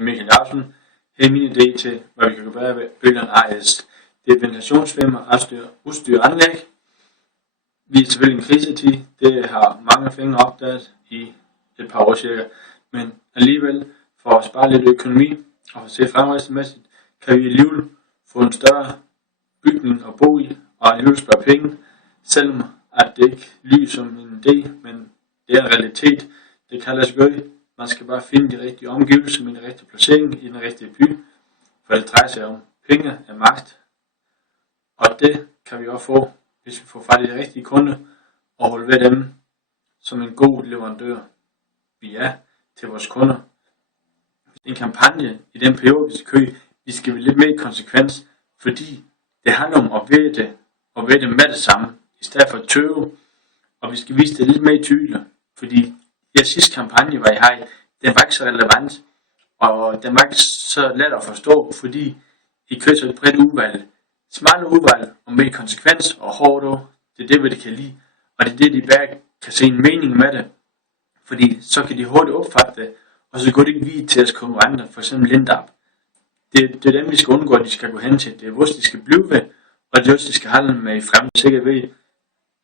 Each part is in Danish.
er Michael Jacobsen. Her er min idé til, hvad vi kan gøre ved Øland AS. Det er ventilationsfirma, udstyr og anlæg. Vi er selvfølgelig en krisetid. Det har mange fingre opdaget i et par år cirka. Men alligevel, for at spare lidt økonomi og for at se fremrejsemæssigt, kan vi alligevel få en større bygning at bo i og alligevel spare penge, selvom at det ikke lyder som en idé, men det er en realitet. Det kan lade sig gøre. Man skal bare finde de rigtige omgivelser med den rigtige placering i den rigtige by, for det drejer sig om penge er magt. Og det kan vi også få, hvis vi får fat i de rigtige kunder og holde ved dem som en god leverandør, vi er til vores kunder. En kampagne i den periode, vi skal køre, vi skal være lidt mere i konsekvens, fordi det handler om at vide det med det samme, i stedet for at tøve, og vi skal vise det lidt mere tydeligt, fordi sidste kampagne, var I har, den var ikke så relevant, og den var ikke så let at forstå, fordi I kører så et bredt udvalg, smarte udvalg og mere konsekvens og hårdt, det er det, hvad de kan lide, og det er det, de bare kan se en mening med det, fordi så kan de hurtigt opfatte det, og så går det ikke videre til deres konkurrenter, for eksempel Lindab. Det er dem, vi skal undgå, at de skal gå hen til. Det er vores, de skal blive ved, og det er også, de skal handle med i fremtiden. Sikkert ved,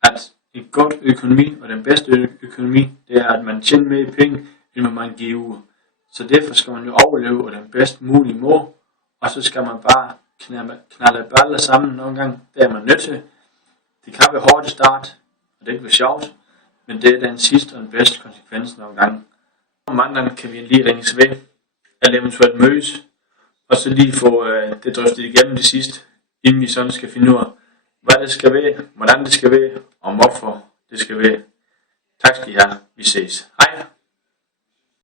at en god økonomi, og den bedste økonomi, det er, at man tjener mere penge, end man giver ud. Så derfor skal man jo overleve på den bedst mulige måde, og så skal man bare knalde baller sammen nogle gange. Det er man nødt til. Det kan være hårdt i start, og det kan være sjovt, men det er den sidste og den bedste konsekvens nogle gange. Om mandagen kan vi lige ringes ved, eller eventuelt mødes, og så lige få det drøftet igennem det sidste, inden vi sådan skal finde ud af, hvad det skal være, hvordan det skal være, og hvorfor det skal være. Tak skal I have. Vi ses. Hej.